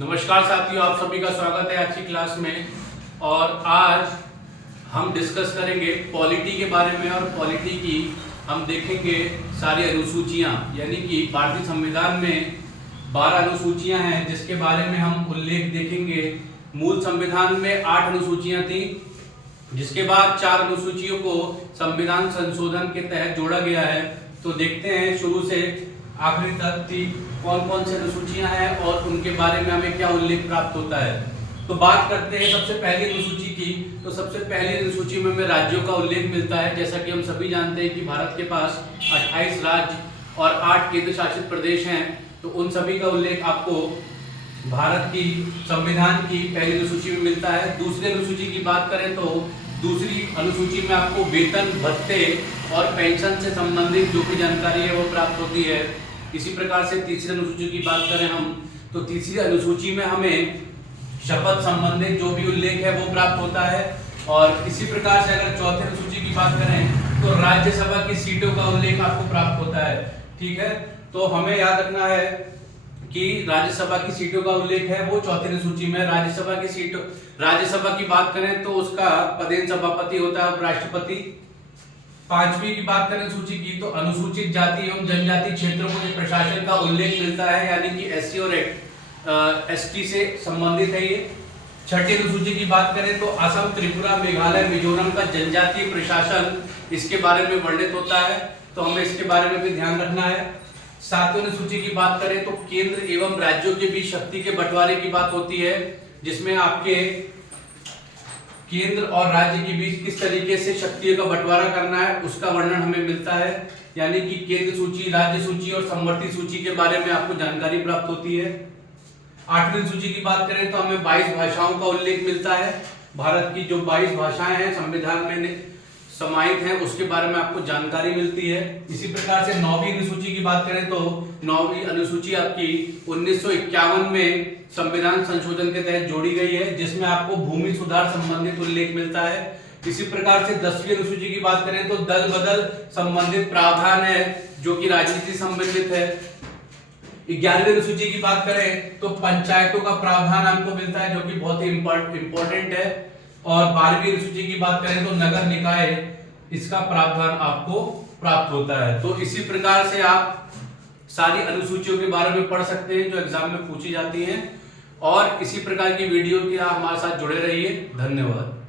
नमस्कार साथियों, आप सभी का स्वागत है आज की क्लास में। और आज हम डिस्कस करेंगे पॉलिटी के बारे में। और पॉलिटी की हम देखेंगे सारी अनुसूचियां, यानी कि भारतीय संविधान में 12 अनुसूचियां हैं जिसके बारे में हम उल्लेख देखेंगे। मूल संविधान में 8 अनुसूचियां थी, जिसके बाद 4 अनुसूचियों को संविधान संशोधन के तहत जोड़ा गया है। तो देखते हैं शुरू से आखिरी तक की कौन कौन सी अनुसूचियां हैं और उनके बारे में हमें क्या उल्लेख प्राप्त होता है। तो बात करते हैं सबसे पहली अनुसूची की। तो सबसे पहली अनुसूची में हमें राज्यों का उल्लेख मिलता है। जैसा कि हम सभी जानते हैं कि भारत के पास 28 राज्य और 8 केंद्र शासित प्रदेश हैं। तो उन सभी का उल्लेख आपको भारत की संविधान की पहली अनुसूची में मिलता है। दूसरी अनुसूची की बात करें तो दूसरी अनुसूची में आपको वेतन, भत्ते और पेंशन से संबंधित जो भी जानकारी है वो प्राप्त होती है। इसी प्रकार से तीसरी अनुसूची की बात करें हम, तो तीसरी अनुसूची में हमें शपथ संबंधित जो भी उल्लेख है वो प्राप्त होता है। और इसी प्रकार से अगर चौथी अनुसूची की बात करें तो राज्यसभा की सीटों का उल्लेख आपको प्राप्त होता है। ठीक है, तो हमें याद रखना है कि राज्यसभा की सीटों का उल्लेख है वो चौथी अनुसूची में। राज्यसभा की बात करें तो उसका पदेन सभापति होता है उपराष्ट्रपति। पांचवी की बात करें सूची की, तो अनुसूचित जाति एवं जनजाति क्षेत्रों के प्रशासन का उल्लेख मिलता है, यानी कि एससी और एसटी से संबंधित है ये। छठी अनुसूची की बात करें तो असम, त्रिपुरा, मेघालय, मिजोरम का जनजातीय प्रशासन इसके बारे में वर्णित होता है, तो हमें इसके बारे में भी ध्यान रखना है। सातवीं अनुसूची की बात करें तो केंद्र एवं राज्यों के बीच शक्ति के बंटवारे की बात होती है, जिसमें आपके केंद्र और राज्य के बीच किस तरीके से शक्तियों का बंटवारा करना है उसका वर्णन हमें मिलता है। यानी कि केंद्र सूची, राज्य सूची और समवर्ती सूची के बारे में आपको जानकारी प्राप्त होती है। आठवीं सूची की बात करें तो हमें 22 भाषाओं का उल्लेख मिलता है। भारत की जो 22 भाषाएं हैं संविधान में समाहित हैं उसके बारे में आपको जानकारी मिलती है। इसी प्रकार से 9वीं अनुसूची की बात करें तो 9वीं अनुसूची आपकी 1951 में संविधान संशोधन के तहत जोड़ी गई है, जिसमें आपको भूमि सुधार संबंधित उल्लेख मिलता है। इसी प्रकार से 10वीं अनुसूची की बात करें तो दल बदल संबंधित प्रावधान है जो कि राजनीति संबंधित है। 11वीं अनुसूची की बात करें तो पंचायतों का प्रावधान आपको मिलता है जो कि बहुत ही इंपॉर्टेंट है। और 12वीं अनुसूची की बात करें तो नगर निकाय, इसका प्रावधान आपको प्राप्त होता है। तो इसी प्रकार से आप सारी अनुसूचियों के बारे में पढ़ सकते हैं जो एग्जाम में पूछी जाती हैं। और इसी प्रकार की वीडियो के आप हमारे साथ जुड़े रहिए। धन्यवाद।